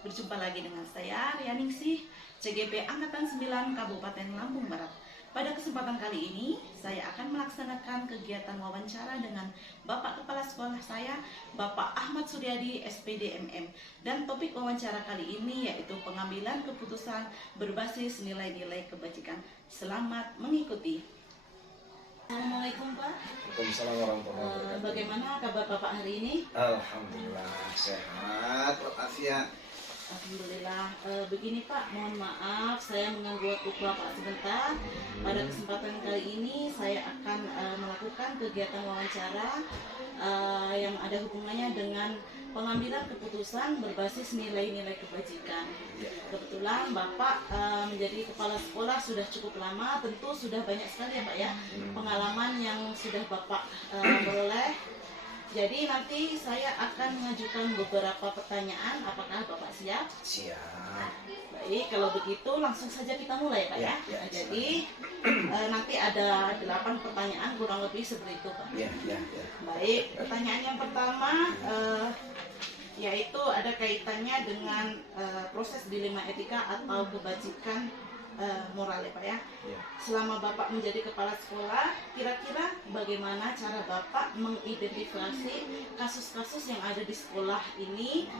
Berjumpa lagi dengan saya, Rianingsih, CGP Angkatan 9 Kabupaten Lampung Barat. Pada kesempatan kali ini, saya akan melaksanakan kegiatan wawancara dengan Bapak Kepala Sekolah saya, Bapak Ahmad Suryadi, SPD MM. Dan topik wawancara kali ini yaitu pengambilan keputusan berbasis nilai-nilai kebajikan. Selamat mengikuti. Assalamualaikum Pak. Waalaikumsalam warahmatullahi wabarakatuh. Bagaimana kabar Bapak hari ini? Alhamdulillah sehat walafiat. Alhamdulillah. Begini Pak, mohon maaf saya mengganggu waktu Bapak sebentar. Pada kesempatan kali ini saya akan melakukan kegiatan wawancara yang ada hubungannya dengan pengambilan keputusan berbasis nilai-nilai kebajikan. Kebetulan Bapak menjadi kepala sekolah sudah cukup lama, tentu sudah banyak sekali ya Pak ya pengalaman yang sudah Bapak peroleh. Jadi nanti saya akan mengajukan beberapa pertanyaan. Apakah Bapak siap? Siap. Baik, kalau begitu langsung saja kita mulai Pak ya. Jadi nanti ada 8 pertanyaan kurang lebih seperti itu Pak. Ya. Baik, pertanyaan yang pertama yaitu ada kaitannya dengan proses dilema etika atau kebajikan moral ya Pak ya. Selama Bapak menjadi kepala sekolah, kira-kira bagaimana cara Bapak mengidentifikasi kasus-kasus yang ada di sekolah ini,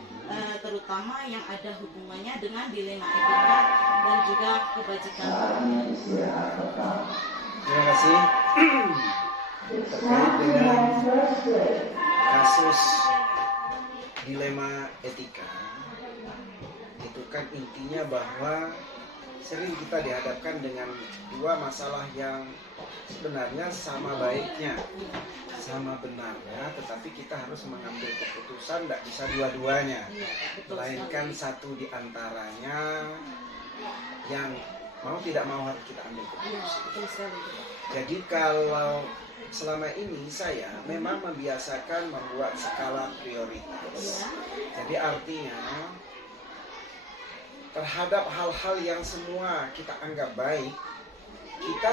terutama yang ada hubungannya dengan dilema etika dan juga kebajikan moral? Terima kasih. Terkait dengan kasus dilema etika, itu kan intinya bahwa sering kita dihadapkan dengan dua masalah yang sebenarnya sama baiknya, sama benarnya, tetapi kita harus mengambil keputusan, tidak bisa dua-duanya, melainkan satu di antaranya yang mau tidak mau harus kita ambil keputusan. Jadi kalau selama ini saya memang membiasakan membuat skala prioritas. Jadi artinya terhadap hal-hal yang semua kita anggap baik, kita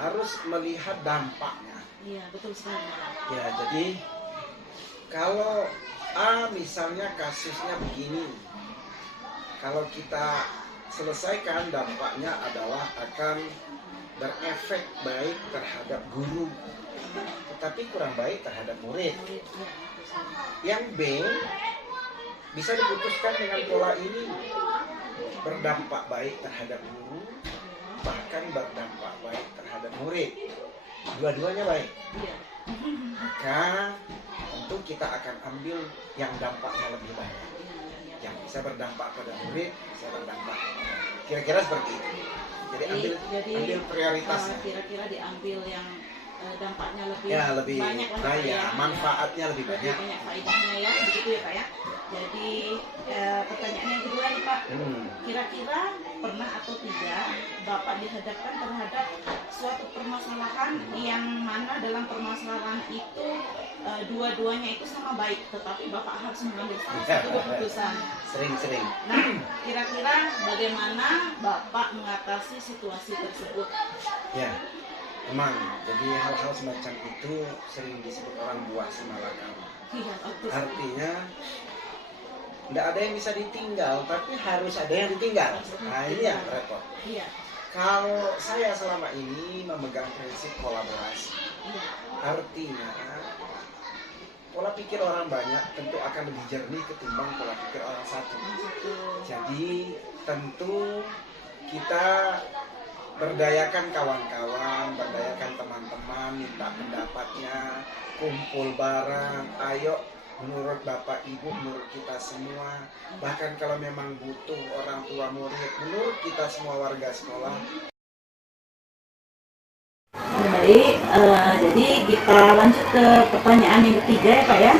harus melihat dampaknya. Iya, betul sekali. Ya, jadi kalau A misalnya kasusnya begini, kalau kita selesaikan, dampaknya adalah akan berefek baik terhadap guru, tetapi kurang baik terhadap murid. Yang B bisa diputuskan dengan pola ini, berdampak baik terhadap guru, bahkan berdampak baik terhadap murid. Dua-duanya baik. Maka tentu kita akan ambil yang dampaknya lebih banyak. Yang bisa berdampak pada murid, bisa berdampak. Kira-kira seperti itu. Jadi ambil prioritasnya. Kira-kira diambil yang dampaknya lebih banyak, manfaatnya lebih banyak. Banyak faedahnya ya, begitu ya Pak ya. Jadi pertanyaan yang kedua nih Pak, kira-kira pernah atau tidak Bapak dihadapkan terhadap suatu permasalahan yang mana dalam permasalahan itu dua-duanya itu sama baik, tetapi Bapak harus mengambil satu keputusan? Sering. Nah, kira-kira bagaimana Bapak mengatasi situasi tersebut? Ya, memang. Jadi hal-hal semacam itu sering disebut orang buah semalakama. Iya, artinya tidak ada yang bisa ditinggal, tapi harus ada yang ditinggal. Nah, ini yang repot. Iya. Kalau saya selama ini memegang prinsip kolaborasi, artinya pola pikir orang banyak tentu akan lebih jernih ketimbang pola pikir orang satu. Jadi tentu kita berdayakan kawan-kawan, berdayakan teman-teman, minta pendapatnya, kumpul bareng, ayo menurut Bapak Ibu, menurut kita semua, bahkan kalau memang butuh orang tua murid, menurut kita semua warga sekolah. Baik, jadi kita lanjut ke pertanyaan yang ketiga ya Pak ya.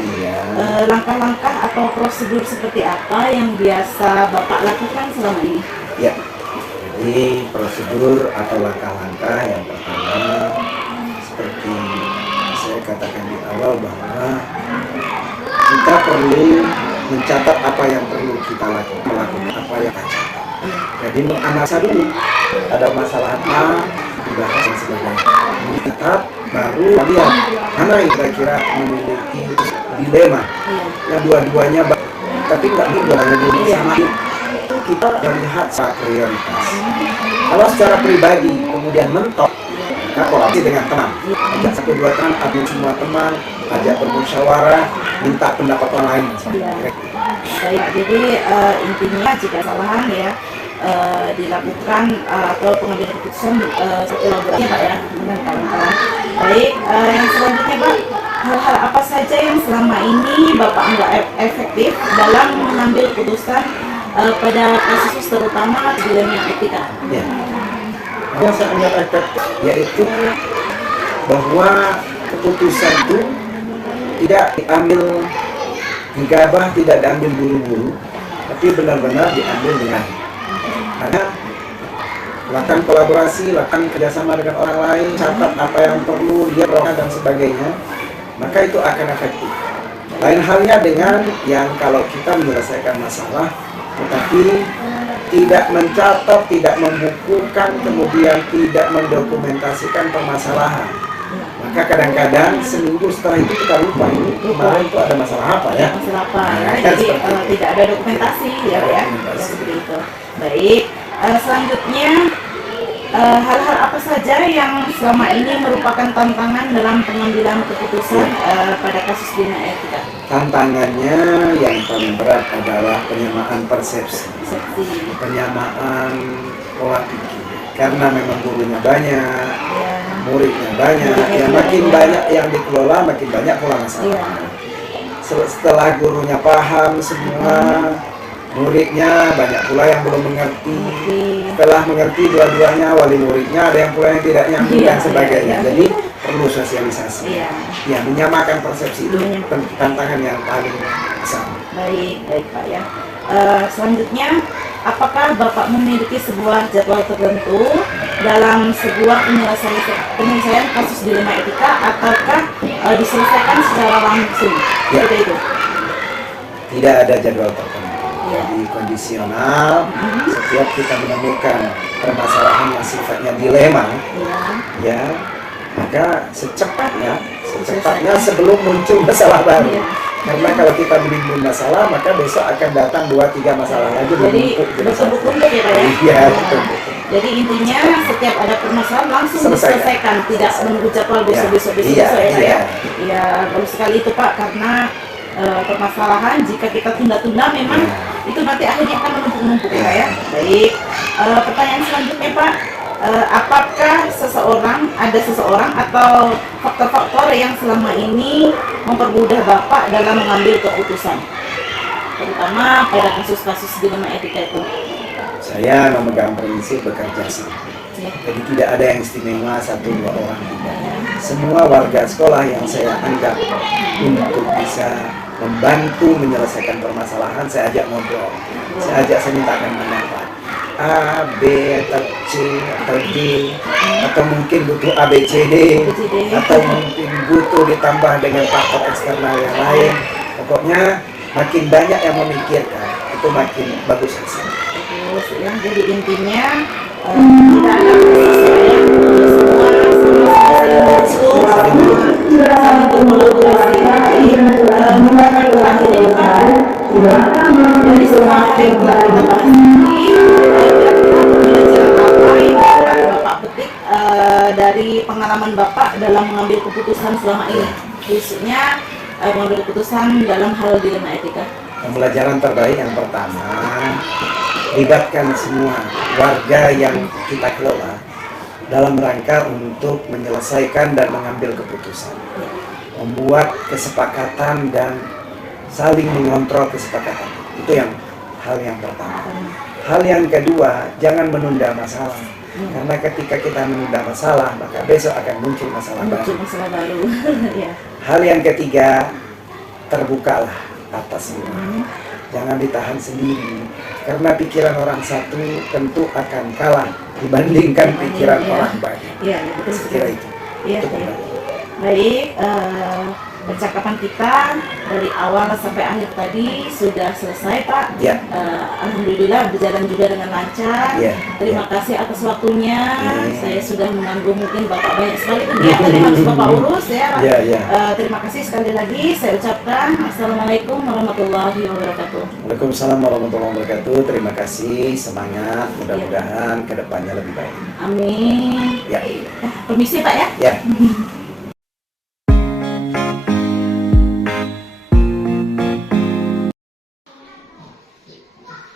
Langkah-langkah atau prosedur seperti apa yang biasa Bapak lakukan selama ini? Ya, jadi prosedur atau langkah-langkah yang pertama seperti saya katakan di awal bahwa kita perlu mencatat apa yang perlu kita lakukan, apa yang kita catat. Jadi menganalisa dulu, ada masalah apa, dibahas dan sebagainya. Catat, baru lihat mana yang kira-kira memiliki dilema. Yang dua-duanya tapi nggak mudah jadi sama itu kita melihat prioritas. Kalau secara pribadi kemudian mentok, maka kolaborasi dengan teman, ajak 1-2 teman, ambil semua teman, ajak bermusyawarah, minta pendapat orang lain. Baik, jadi intinya jika kesalahan ya dilakukan atau pengambilan keputusan kolaborasi Pak ya dengan kawan-kawan. Baik, yang selanjutnya Pak, hal-hal apa saja yang selama ini Bapak anggap efektif dalam mengambil keputusan pada kasus terutama dilema etika? Ya. Yang saya anggap efektif yaitu bahwa keputusan itu tidak diambil gegabah, tidak diambil buru-buru, tapi benar-benar diambil dengan karena lakukan kolaborasi, lakukan kerjasama dengan orang lain, catat apa yang perlu, dia dan sebagainya, maka itu akan efektif. Lain halnya dengan yang kalau kita menyelesaikan masalah tetapi tidak mencatat, tidak membukukan, kemudian tidak mendokumentasikan permasalahan, maka kadang-kadang seminggu setelah itu kita lupa ini kemarin itu ada masalah apa ya. Masalah apa? Jadi tidak ada dokumentasi ya Pak ya. Seperti itu. Baik, selanjutnya hal-hal apa saja yang selama ini merupakan tantangan dalam pengambilan keputusan pada kasus dilema etika? Tantangannya yang paling berat adalah penyamaan persepsi, penyamaan pola pikir. Karena memang gurunya banyak, muridnya banyak, yang makin banyak yang dikelola, makin banyak pula masalah. Setelah gurunya paham semua, muridnya banyak pula yang belum mengerti. Setelah mengerti dua-duanya, wali muridnya ada yang pula yang tidak nyambung dan sebagainya. Jadi perlu sosialisasi. Ya, menyamakan persepsi itu tantangan yang paling besar. Baik Pak ya. Selanjutnya, apakah Bapak memiliki sebuah jadwal tertentu dalam sebuah penyelesaian kasus dilema etika ataukah diselesaikan secara langsung? Ya. Seperti itu. Tidak ada jadwal tertentu. Jadi kondisional. Setiap kita menemukan permasalahan yang sifatnya dilema, ya, maka secepatnya sebelum muncul masalah baru. Karena kalau kita menimbul masalah, maka besok akan datang 2-3 masalah lagi. Jadi bertumpuk-tumpuk ya Pak ya? Iya, betul. Jadi intinya setiap ada permasalahan langsung diselesaikan, tidak menunggu jadwal besok ya Pak ya? Iya, bagus sekali itu Pak, karena permasalahan jika kita tunda-tunda memang itu nanti akhirnya akan menumpuk-numpuk ya Pak ya? Baik, pertanyaan selanjutnya Pak, apakah ada seseorang atau faktor-faktor yang selama ini mempermudah Bapak dalam mengambil keputusan, terutama pada kasus-kasus dilema etika itu? Saya memegang prinsip bekerja sama. Jadi tidak ada yang istimewa 1-2 orang, tidak. Semua warga sekolah yang saya anggap untuk bisa membantu menyelesaikan permasalahan, saya ajak ngobrol, saya mintakan pendapat. A, B, atau C, atau D, atau mungkin butuh A, B, C, D, atau mungkin butuh ditambah dengan faktor eksternal yang lain. Pokoknya makin banyak yang memikirkan, itu makin bagus hasilnya. Jadi intinya tidak ada dari pengalaman Bapak dalam mengambil keputusan selama ini, khususnya mengambil keputusan dalam hal dilema etika. Pembelajaran terbaik yang pertama, libatkan semua warga yang kita kelola dalam rangka untuk menyelesaikan dan mengambil keputusan, membuat kesepakatan dan saling mengontrol kesepakatan. Itu hal yang pertama. Hal yang kedua, jangan menunda masalah. Karena ketika kita menunda masalah, maka besok akan muncul masalah baru. Hal yang ketiga, terbukalah atas semua. Jangan ditahan sendiri. Karena pikiran orang satu tentu akan kalah dibandingkan pikiran orang banyak. Saya kira itu. Baik, percakapan kita dari awal sampai akhir tadi sudah selesai Pak. Ya. Alhamdulillah berjalan juga dengan lancar. Ya. Terima kasih atas waktunya. Ya. Saya sudah mengganggu mungkin Bapak banyak sekali kegiatan yang harus Bapak urus ya Pak. Ya, ya. Terima kasih sekali lagi. Saya ucapkan Assalamualaikum warahmatullahi wabarakatuh. Waalaikumsalam warahmatullahi wabarakatuh. Terima kasih, semangat. Mudah-mudahan kedepannya lebih baik. Amin. Ya. Permisi Pak ya. Ya.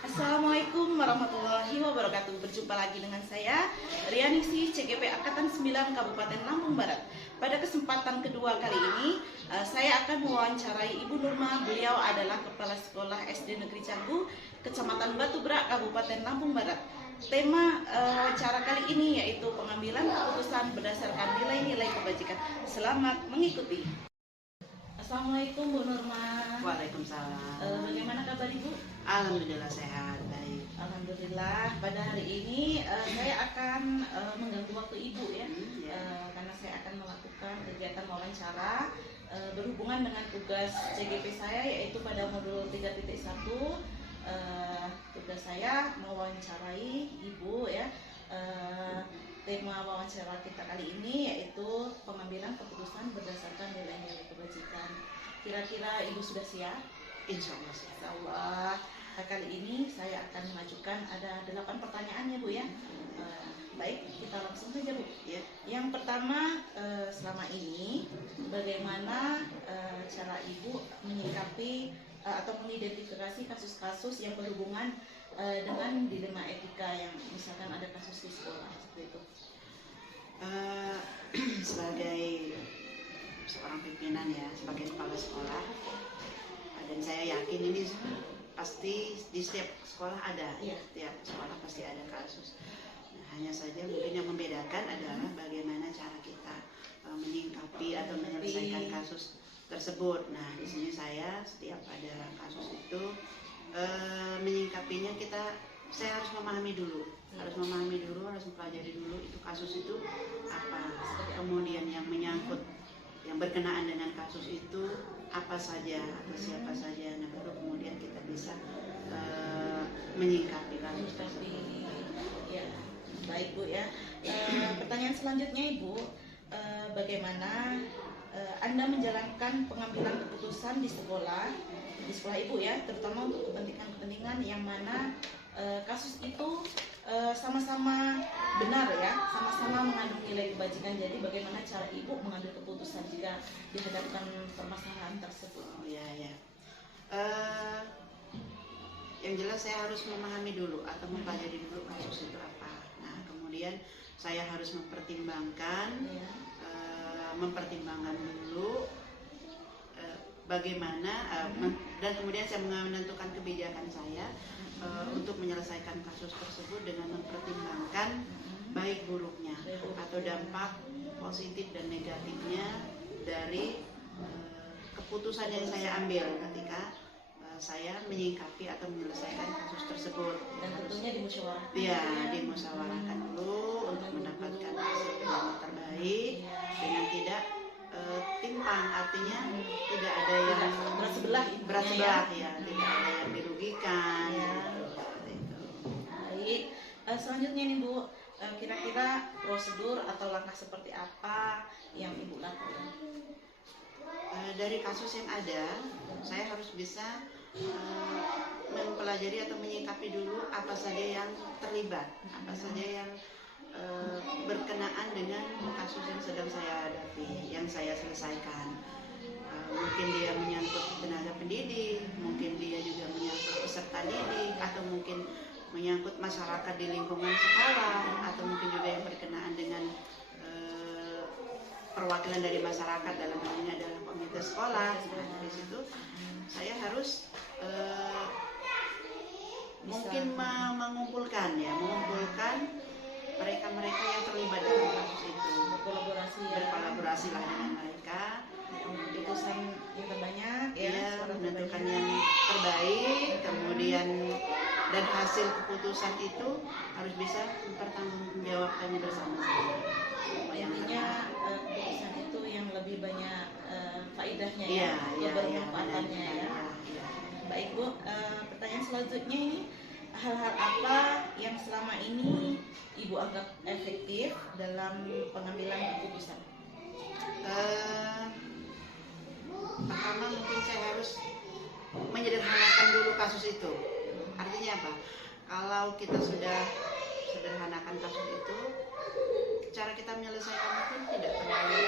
Assalamualaikum warahmatullahi wabarakatuh. Berjumpa lagi dengan saya Rianingsih CGP Angkatan 9 Kabupaten Lampung Barat. Pada kesempatan kedua kali ini saya akan mewawancarai Ibu Nurma. Beliau adalah Kepala Sekolah SD Negeri Canggu, Kecamatan Batu Berak, Kabupaten Lampung Barat. Tema wawancara kali ini yaitu pengambilan keputusan berdasarkan nilai-nilai kebajikan. Selamat mengikuti. Assalamualaikum Bu Nurma. Waalaikumsalam. Bagaimana kabar Ibu? Alhamdulillah sehat, baik. Alhamdulillah. Pada hari ini saya akan mengganggu waktu Ibu ya, karena saya akan melakukan kegiatan wawancara berhubungan dengan tugas CGP saya, yaitu pada modul 3.1. Tugas saya mewawancarai Ibu ya. Tema wawancara kita kali ini yaitu pengambilan keputusan berdasarkan nilai-nilai kebajikan. Kira-kira Ibu sudah siap? Insya Allah sehat. Insya Allah. Kali ini saya akan mengajukan ada 8 pertanyaan ya Bu ya. Baik, kita langsung saja Bu. Ya. Yang pertama, selama ini bagaimana cara Ibu menyikapi atau mengidentifikasi kasus-kasus yang berhubungan dengan dilema etika yang misalkan ada kasus di sekolah seperti itu? Sebagai seorang pimpinan ya, sebagai kepala sekolah, dan saya yakin ini pasti di setiap sekolah ada, Iya. Setiap sekolah pasti ada kasus. Nah, hanya saja mungkin yang membedakan adalah bagaimana cara kita menyingkapi atau menyelesaikan kasus tersebut. Nah, di sini saya setiap ada kasus itu menyingkapinya saya harus memahami dulu, harus mempelajari dulu itu kasus itu apa, kemudian yang menyangkut, yang berkenaan dengan kasus itu apa saja atau siapa saja. Nah, baru kemudian kita bisa menyingkapi kasus tersebut. Ya, baik Bu ya. Pertanyaan selanjutnya Ibu, bagaimana Anda menjalankan pengambilan keputusan di sekolah Ibu ya, terutama untuk kepentingan-kepentingan yang mana kasus itu sama-sama benar ya, sama-sama mengandung nilai kebajikan. Jadi bagaimana cara Ibu mengambil keputusan jika dihadapkan permasalahan tersebut? Oh ya ya. Yang jelas saya harus memahami dulu atau mempelajari dulu kasus itu apa. Nah, kemudian saya harus mempertimbangkan dulu bagaimana dan kemudian saya menentukan kebijakan saya untuk menyelesaikan kasus tersebut dengan mempertimbangkan baik buruknya atau dampak positif dan negatifnya dari keputusan yang saya ambil ketika saya menyingkapi atau menyelesaikan kasus tersebut. Dan tentunya dimusyawarahkan. Ya, dimusyawarahkan dulu untuk mendapatkan hasil yang terbaik dengan tidak timpang, artinya tidak ada yang berat sebelah ya, tidak ada yang dirugikan. Ya. Seperti itu. Baik, selanjutnya nih Bu, kira-kira prosedur atau langkah seperti apa yang Ibu lakukan? Dari kasus yang ada, saya harus bisa mempelajari atau menyikapi dulu apa saja yang terlibat, apa saja yang berkenaan dengan kasus yang sedang saya hadapi, yang saya selesaikan. Mungkin dia menyangkut tenaga pendidik, mungkin dia juga menyangkut peserta didik, atau mungkin menyangkut masyarakat di lingkungan sekolah, atau mungkin juga yang berkenaan dengan perwakilan dari masyarakat, dalam hal ini adalah komite sekolah. Nah, dari situ saya harus mungkin mengumpulkan mereka-mereka yang terlibat dalam kasus itu, berkolaborasi lah dengan mereka, Keputusan yang terbanyak menentukan yang terbaik, kemudian dan hasil keputusan itu harus bisa mempertanggungjawabkannya bersama-sama. Intinya keputusan itu yang lebih banyak faedahnya Iya, ya, kebermanfaatannya ya. iya. Baik Bu, pertanyaan selanjutnya ini, hal-hal apa yang selama ini Ibu anggap efektif dalam pengambilan keputusan? Pertama mungkin saya harus menyederhanakan dulu kasus itu. Artinya apa? Kalau kita sudah sederhanakan kasus itu, cara kita menyelesaikan mungkin tidak terlalu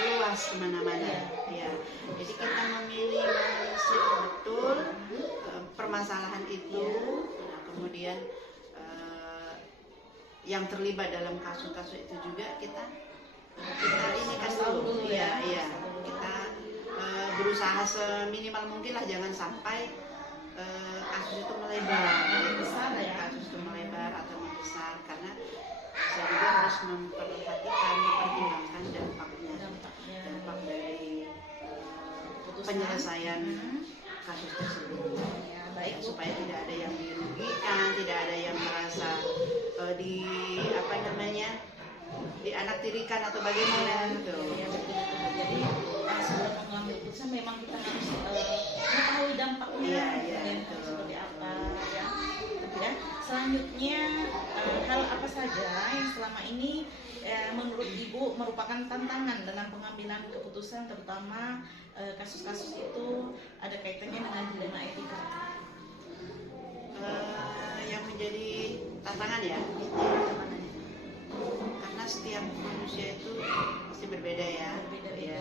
meluas kemana-mana. Ya, jadi kita memilih menelisik betul permasalahan itu. Nah, kemudian yang terlibat dalam kasus-kasus itu juga kita ini kan dulu, ya. Kita berusaha seminimal mungkin lah, jangan sampai kasus itu melebar, Besar ya. kasus itu melebar atau membesar, karena saya juga harus mempertimbangkan dampaknya, dampak dari penyelesaian kasus tersebut. Ya, baik Bu. Supaya tidak ada yang dirugikan, tidak ada yang merasa dianaktirikan atau bagaimana gitu. Ya, betul. Jadi sebelum mengambil keputusan memang kita harus mengetahui dampaknya dan seperti apa ya. Ya. Selanjutnya hal apa saja yang selama ini menurut Ibu merupakan tantangan dalam pengambilan keputusan, terutama kasus-kasus itu ada kaitannya dengan dilema etika? Yang menjadi tantangan ya, karena setiap manusia itu pasti berbeda ya. Ya,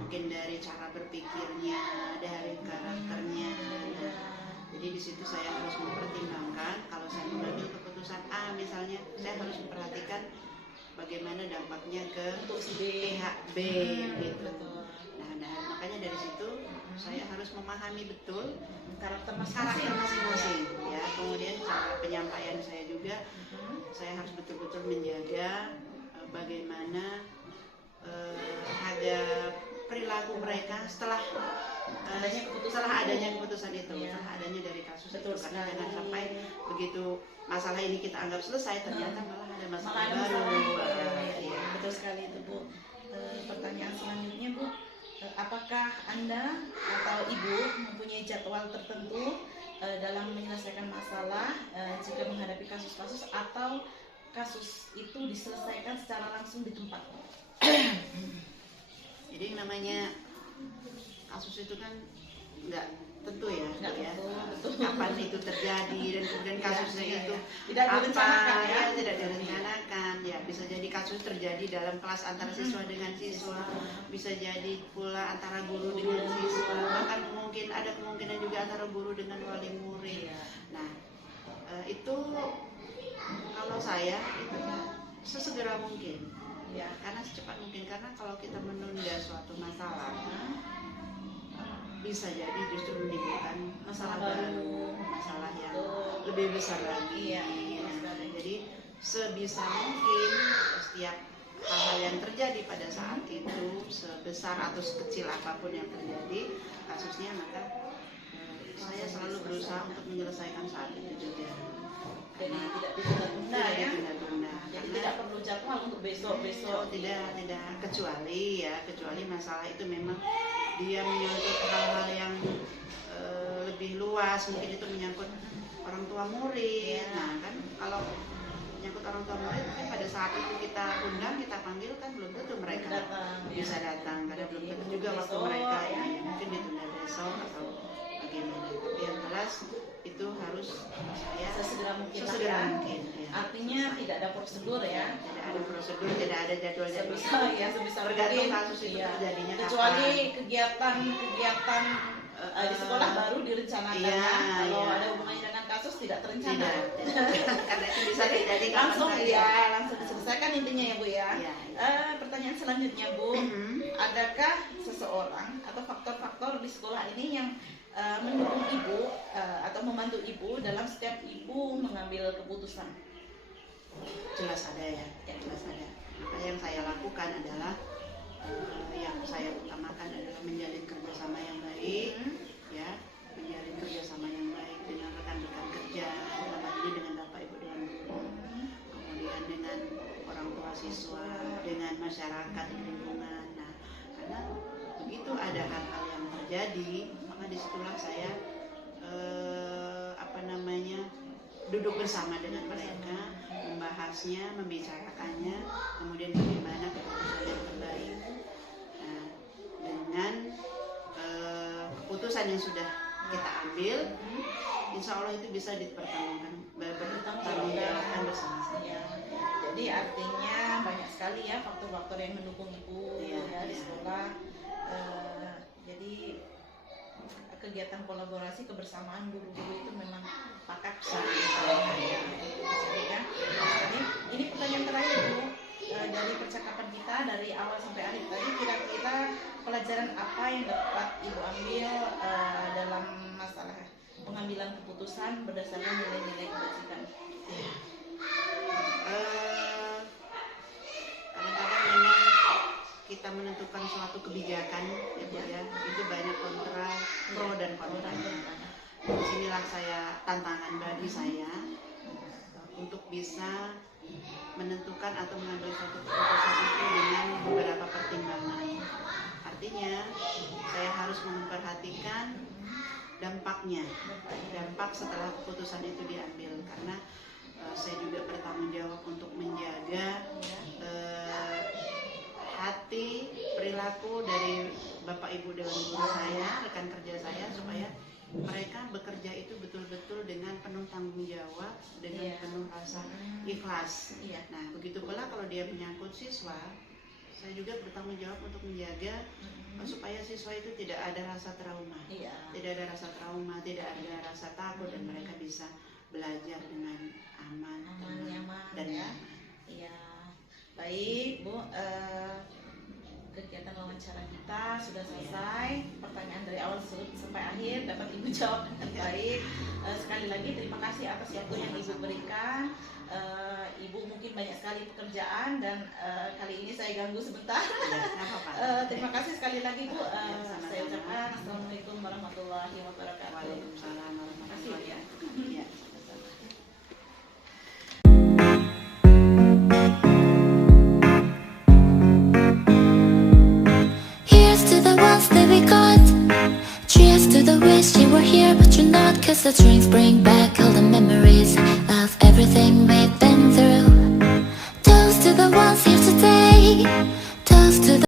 mungkin dari cara berpikirnya, dari karakternya. Nah, jadi di situ saya harus mempertimbangkan, kalau saya mengambil keputusan A misalnya, saya harus memperhatikan bagaimana dampaknya ke pihak B gitu. Nah, makanya dari situ saya harus memahami betul Karakter masing-masing ya. Kemudian cara penyampaian saya juga, saya harus betul-betul menjaga bagaimana agar perilaku mereka setelah adanya keputusan itu, setelah adanya dari kasus itu, karena jangan sampai begitu masalah ini kita anggap selesai, ternyata malah ada masalah baru. Betul sekali itu Bu. Pertanyaan selanjutnya Bu, apakah Anda atau Ibu mempunyai jadwal tertentu dalam menyelesaikan masalah jika menghadapi kasus-kasus, atau kasus itu diselesaikan secara langsung di tempat? Jadi namanya kasus itu kan nggak tentu ya, kapan itu terjadi, dan kemudian kasusnya itu tidak direncanakan ya. Tidak direncanakan ya. Bisa jadi kasus terjadi dalam kelas antara siswa dengan siswa, bisa jadi pula antara guru dengan siswa, bahkan mungkin ada kemungkinan juga antara guru dengan wali murid. Nah, itu kalau saya itu sesegera mungkin ya, karena secepat mungkin, karena kalau kita menunda suatu masalah bisa jadi justru menimbulkan masalah baru, masalah yang lebih besar lagi. Jadi sebisa mungkin setiap hal-hal yang terjadi pada saat itu, sebesar atau sekecil apapun yang terjadi kasusnya, maka saya selalu berusaha untuk menyelesaikan saat itu juga. Jadi tidak ditunda ya. Jadi tidak perlu jadwal untuk besok. Tidak, kecuali masalah itu memang dia menyangkut hal-hal yang lebih luas, mungkin itu menyangkut orang tua murid. Nah kan kalau menyangkut orang tua murid, mungkin pada saat itu kita undang, kita panggil, kan belum tentu mereka bisa datang, karena belum tentu juga waktu mereka ya, mungkin ditunda besok atau bagaimana. Tapi yang jelas itu harus saya sesegera mungkin ya. Artinya tidak ada prosedur ya, tidak ada prosedur, tidak ada jadwal-jadwal, sebisa tergantung kasus itu terjadinya kecuali kegiatan di sekolah baru direncanakan. Kalau ada hubungannya dengan kasus tidak terencana, karena itu bisa terjadi langsung diselesaikan intinya ya Bu ya. Pertanyaan selanjutnya Bu, adakah seseorang atau faktor-faktor di sekolah ini yang mendukung Ibu atau membantu Ibu dalam setiap Ibu mengambil keputusan? Jelas ada ya, jelas ada. Maka yang saya lakukan adalah yang saya utamakan adalah menjalin kerjasama yang baik, ya, menjalin kerjasama yang baik dengan rekan-rekan kerja, dalam hal ini dengan Bapak Ibu Dewan Guru, kemudian dengan orang tua siswa, dengan masyarakat di lingkungan. Nah, karena begitu ada hal-hal terjadi, maka disitulah saya duduk bersama dengan mereka, membahasnya, membicarakannya, kemudian bagaimana keputusan yang terbaik. Nah, dengan keputusan yang sudah kita ambil, insya Allah itu bisa dipertanggungjawabkan bersama-sama. Ya, jadi artinya banyak sekali ya faktor-faktor yang mendukung ibu di sekolah. Jadi kegiatan kolaborasi kebersamaan guru-guru itu memang pakat ya. Jadi ini pertanyaan terakhir Bu, dari percakapan kita dari awal sampai akhir tadi, kira-kira pelajaran apa yang dapat ibu ambil dalam masalah pengambilan keputusan berdasarkan nilai-nilai kebajikan? Kadang-kadang memang kita menentukan suatu kebijakan ya Bu ya, itu banyak kontra, pro dan kontra. Disinilah tantangan bagi saya untuk bisa menentukan atau mengambil suatu keputusan itu dengan beberapa pertimbangan. Artinya saya harus memperhatikan dampaknya, dampak setelah keputusan itu diambil, karena saya juga bertanggung jawab untuk menjaga hati, perilaku dari Bapak Ibu Dewan Guru saya, rekan kerja saya, supaya mereka bekerja itu betul-betul dengan penuh tanggung jawab, dengan penuh rasa ikhlas. Nah, begitu pula kalau dia menyangkut siswa, saya juga bertanggung jawab untuk menjaga supaya siswa itu tidak ada rasa trauma, tidak ada rasa trauma, tidak ada rasa takut, dan mereka bisa belajar dengan aman, nyaman, dan nyaman. Iya, baik Bu. Kegiatan wawancara kita sudah selesai. Pertanyaan dari awal sampai akhir dapat Ibu jawab dengan baik. Sekali lagi terima kasih atas waktu yang Ibu berikan. Ibu mungkin banyak sekali pekerjaan dan kali ini saya ganggu sebentar. Terima kasih sekali lagi Bu. Saya ucapkan Assalamualaikum warahmatullahi wabarakatuh. Waalaikumsalam warahmatullahi wabarakatuh. Ya. That we got. Cheers to the wish you were here, but you're not. 'Cause the drinks bring back all the